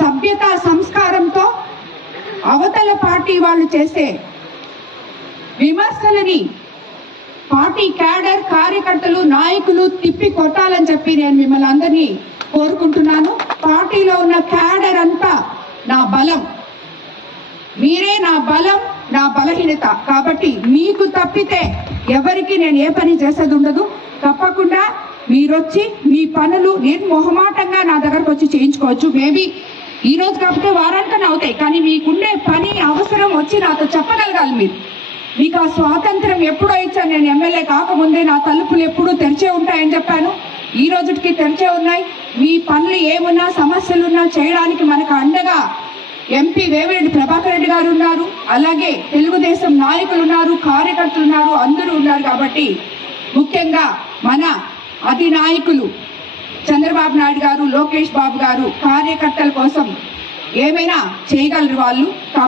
సభ్యత సంస్కారంతో అవతల పార్టీ వాళ్ళు చేసే విమర్శలని పార్టీ క్యాడర్ కార్యకర్తలు నాయకులు తిప్పి కొట్టాలని చెప్పి నేను మిమ్మల్ని అందరినీ కోరుకుంటున్నాను. పార్టీలో ఉన్న క్యాడర్ అంతా నా బలం, మీరే నా బలం, నా బలహీనత. కాబట్టి మీకు తప్పితే ఎవరికి నేను ఏ పని చేసేది ఉండదు. తప్పకుండా మీరొచ్చి మీ పనులు నిర్మోహమాటంగా నా దగ్గరకు వచ్చి చేయించుకోవచ్చు. మేబీ ఈ రోజు కాకపోతే వారానికన్నా అవుతాయి, కానీ మీకుండే పని అవసరం వచ్చి నాతో చెప్పగలగాలి. మీకు ఆ స్వాతంత్రం ఎప్పుడో ఇచ్చాను. నేను ఎమ్మెల్యే కాకముందే నా తలుపులు ఎప్పుడూ తెరిచే ఉంటాయని చెప్పాను. ఈ రోజుకి తెరిచే ఉన్నాయి. మీ పనులు ఏమున్నా సమస్యలున్నా చేయడానికి మనకు అండగా ఎంపీ వేమిరెడ్డి ప్రభాకర్ రెడ్డి గారు ఉన్నారు, అలాగే తెలుగుదేశం నాయకులు ఉన్నారు, కార్యకర్తలు ఉన్నారు, అందరూ ఉన్నారు. కాబట్టి ముఖ్యంగా మన అధినాయకులు చంద్రబాబు నాయుడు గారు, లోకేష్ బాబు గారు కార్యకర్తల కోసం ఏమైనా చేయగలరు వాళ్ళు.